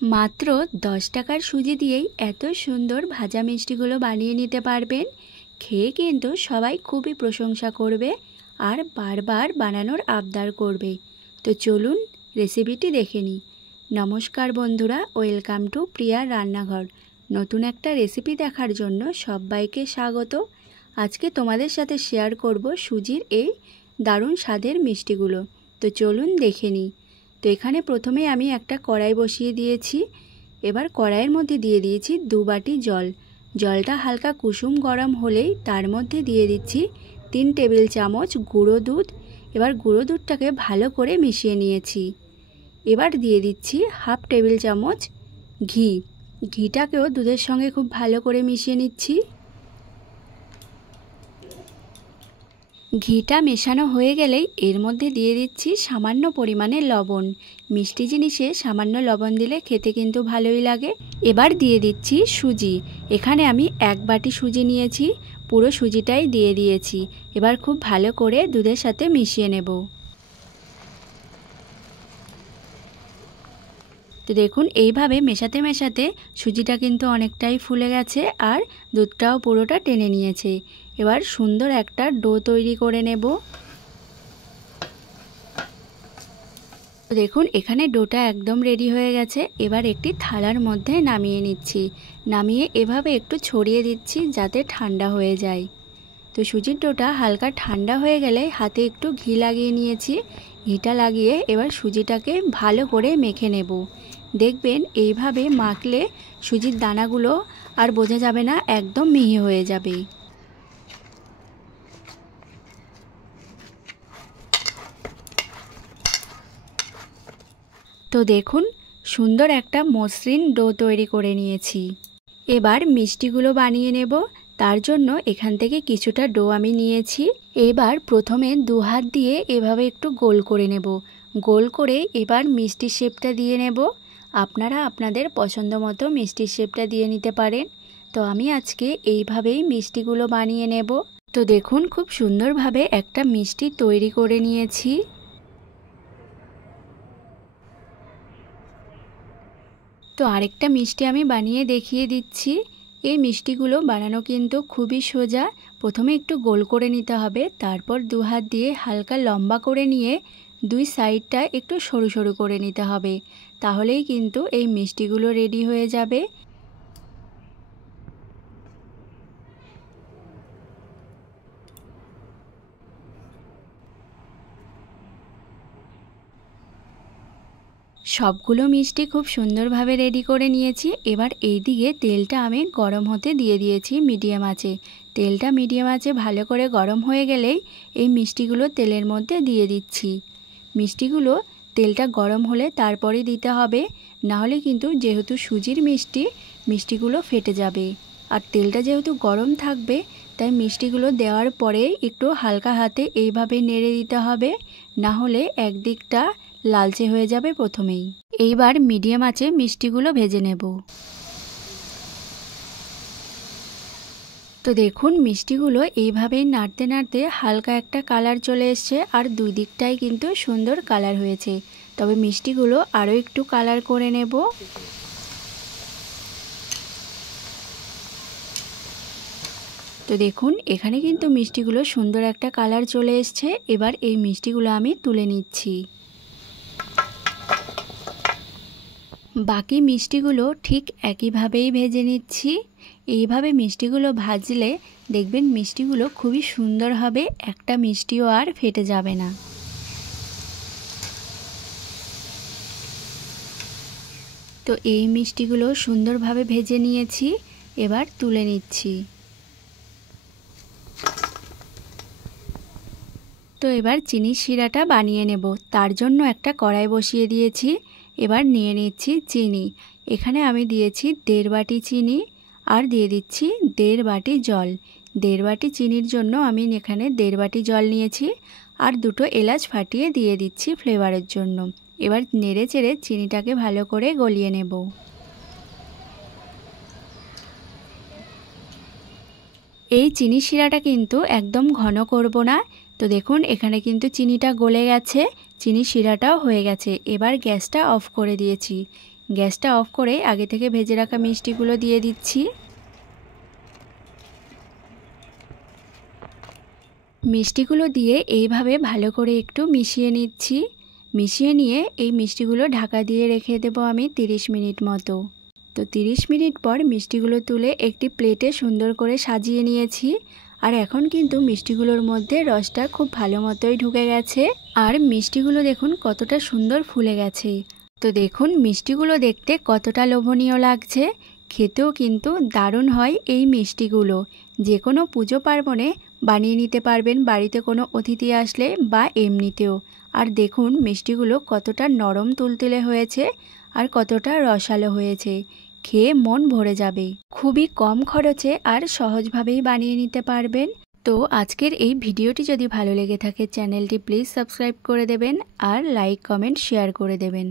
মাত্র 10 টাকার সুজি দিয়েই এত সুন্দর ভাজা মিষ্টিগুলো বানিয়ে নিতে পারবেন। খেয়ে কিন্তু সবাই খুবই প্রশংসা করবে আর বারবার বানানোর আবদার করবে। তো চলুন রেসিপিটি দেখে নিই। নমস্কার বন্ধুরা, ওয়েলকাম টু প্রিয়ার রান্নাঘর। নতুন একটা রেসিপি দেখার জন্য সবাইকে স্বাগত। আজকে তোমাদের সাথে শেয়ার করব সুজির এই দারুণ স্বাদের মিষ্টিগুলো। তো চলুন দেখে নিই। তো এখানে প্রথমে আমি একটা কড়াই বসিয়ে দিয়েছি। এবার কড়াইয়ের মধ্যে দিয়ে দিয়েছি 2 বাটি জল। জলটা হালকা কুসুম গরম হলেই তার মধ্যে দিয়ে দিচ্ছি 3 টেবিল চামচ গুঁড়ো দুধ। এবার গুঁড়ো দুধটাকে ভালো করে মিশিয়ে নিয়েছি। এবার দিয়ে দিচ্ছি হাফ টেবিল চামচ ঘি। ঘিটাকেও দুধের সঙ্গে খুব ভালো করে মিশিয়ে নিচ্ছি। ঘিটা মেশানো হয়ে গেলেই এর মধ্যে দিয়ে দিচ্ছি সামান্য পরিমাণে লবণ। মিষ্টি জিনিসে সামান্য লবণ দিলে খেতে কিন্তু ভালোই লাগে। এবার দিয়ে দিচ্ছি সুজি। এখানে আমি 1 বাটি সুজি নিয়েছি, পুরো সুজিটাই দিয়ে দিয়েছি। এবার খুব ভালো করে দুধের সাথে মিশিয়ে নেব। তো দেখুন এইভাবে মেশাতে মেশাতে সুজিটা কিন্তু অনেকটাই ফুলে গেছে আর দুধটাও পুরোটা টেনে নিয়েছে। এবার সুন্দর একটা ডো তৈরি করে নেব। তো দেখুন এখানে ডোটা একদম রেডি হয়ে গেছে। এবার একটি থালার মধ্যে নামিয়ে নিচ্ছি। নামিয়ে এভাবে একটু ছড়িয়ে দিচ্ছি যাতে ঠান্ডা হয়ে যায়। তো সুজির ডোটা হালকা ঠান্ডা হয়ে গেলে হাতে একটু ঘি লাগিয়ে নিয়েছি। ঘিটা লাগিয়ে এবার সুজিটাকে ভালো করে মেখে নেব। দেখবেন এইভাবে মাখলে সুজির দানাগুলো আর বোঝা যাবে না, একদম মিহি হয়ে যাবে। তো দেখুন সুন্দর একটা মসৃণ ডো তৈরি করে নিয়েছি। এবার মিষ্টিগুলো বানিয়ে নেব। তার জন্য এখান থেকে কিছুটা ডো আমি নিয়েছি। এবার প্রথমে 2 হাত দিয়ে এভাবে একটু গোল করে নেব। গোল করে এবার মিষ্টির শেপটা দিয়ে নেব। আপনারা আপনাদের পছন্দ মতো মিষ্টির শেপটা দিয়ে নিতে পারেন। তো আমি আজকে এইভাবেই মিষ্টিগুলো বানিয়ে নেব। তো দেখুন খুব সুন্দরভাবে একটা মিষ্টি তৈরি করে নিয়েছি। তো আরেকটা মিষ্টি আমি বানিয়ে দেখিয়ে দিচ্ছি। এই মিষ্টিগুলো বানানো কিন্তু খুবই সোজা। প্রথমে একটু গোল করে নিতে হবে, তারপর 2 হাত দিয়ে হালকা লম্বা করে নিয়ে 2 সাইডটা একটু সরু সরু করে নিতে হবে। তাহলেই কিন্তু এই মিষ্টিগুলো রেডি হয়ে যাবে। সবগুলো মিষ্টি খুব সুন্দরভাবে রেডি করে নিয়েছি। এবার এই দিকে তেলটা আমি গরম হতে দিয়ে দিয়েছি মিডিয়াম আঁচে। তেলটা মিডিয়াম আঁচে ভালো করে গরম হয়ে গেলেই এই মিষ্টিগুলো তেলের মধ্যে দিয়ে দিচ্ছি। মিষ্টিগুলো তেলটা গরম হলে তারপরে দিতে হবে, না হলে কিন্তু যেহেতু সুজির মিষ্টি, মিষ্টিগুলো ফেটে যাবে। আর তেলটা যেহেতু গরম থাকবে তাই মিষ্টিগুলো দেওয়ার পরে একটু হালকা হাতে এইভাবে নেড়ে দিতে হবে, না হলে একদিকটা লালচে হয়ে যাবে প্রথমেই। এইবার মিডিয়াম আঁচে মিষ্টিগুলো ভেজে নেব। তো দেখুন মিষ্টিগুলো এইভাবেই নাড়তে নাড়তে হালকা একটা কালার চলে এসছে আর 2 দিকটাই কিন্তু সুন্দর কালার হয়েছে। তবে মিষ্টিগুলো আরও একটু কালার করে নেব। তো দেখুন এখানে কিন্তু মিষ্টিগুলো সুন্দর একটা কালার চলে এসছে। এবার এই মিষ্টিগুলো আমি তুলে নিচ্ছি। বাকি মিষ্টিগুলো ঠিক একইভাবেই ভেজে নিচ্ছি। এইভাবে মিষ্টিগুলো ভাজলে দেখবেন মিষ্টিগুলো খুবই সুন্দর হবে, একটা মিষ্টিও আর ফেটে যাবে না। তো এই মিষ্টিগুলো সুন্দরভাবে ভেজে নিয়েছি। এবার তুলে নিচ্ছি। তো এবার চিনির শিরাটা বানিয়ে নেব। তার জন্য একটা কড়াই বসিয়ে দিয়েছি। এবার নিয়ে নিচ্ছি চিনি। এখানে আমি দিয়েছি 1.5 বাটি চিনি আর দিয়ে দিচ্ছি 1.5 বাটি জল। 1.5 বাটি চিনির জন্য আমি এখানে 1.5 বাটি জল নিয়েছি আর 2টো এলাচ ফাটিয়ে দিয়ে দিচ্ছি ফ্লেভারের জন্য। এবার নেড়ে চেড়ে চিনিটাকে ভালো করে গলিয়ে নেব। এই চিনি শিরাটা কিন্তু একদম ঘন করব না। তো দেখুন এখানে কিন্তু চিনিটা গলে গেছে, চিনি শিরাটাও হয়ে গেছে। এবার গ্যাসটা অফ করে দিয়েছি। গ্যাসটা অফ করে আগে থেকে ভেজে রাখা মিষ্টিগুলো দিয়ে দিচ্ছি। মিষ্টিগুলো দিয়ে এইভাবে ভালো করে একটু মিশিয়ে নিচ্ছি। মিশিয়ে নিয়ে এই মিষ্টিগুলো ঢাকা দিয়ে রেখে দেব আমি 30 মিনিট মতো। তো 30 মিনিট পর মিষ্টিগুলো তুলে একটি প্লেটে সুন্দর করে সাজিয়ে নিয়েছি। আর এখন কিন্তু মিষ্টিগুলোর মধ্যে রসটা খুব ভালো মতোই ঢুকে গেছে। আর মিষ্টিগুলো দেখুন কতটা সুন্দর ফুলে গেছে। তো দেখুন মিষ্টিগুলো দেখতে কতটা লোভনীয় লাগছে, খেতেও কিন্তু দারুণ হয় এই মিষ্টিগুলো। যে কোনো পুজো পার্বণে বানিয়ে নিতে পারবেন বাড়িতে কোনো অতিথি আসলে বা এমনিতেও। আর দেখুন মিষ্টিগুলো কতটা নরম তুলতুলে হয়েছে আর কতটা রসালো হয়েছে, খেয়ে মন ভরে যাবে। খুবই কম খরচে আর সহজভাবেই বানিয়ে নিতে পারবেন। তো আজকের এই ভিডিওটি যদি ভালো লেগে থাকে চ্যানেলটি প্লিজ সাবস্ক্রাইব করে দেবেন আর লাইক কমেন্ট শেয়ার করে দেবেন।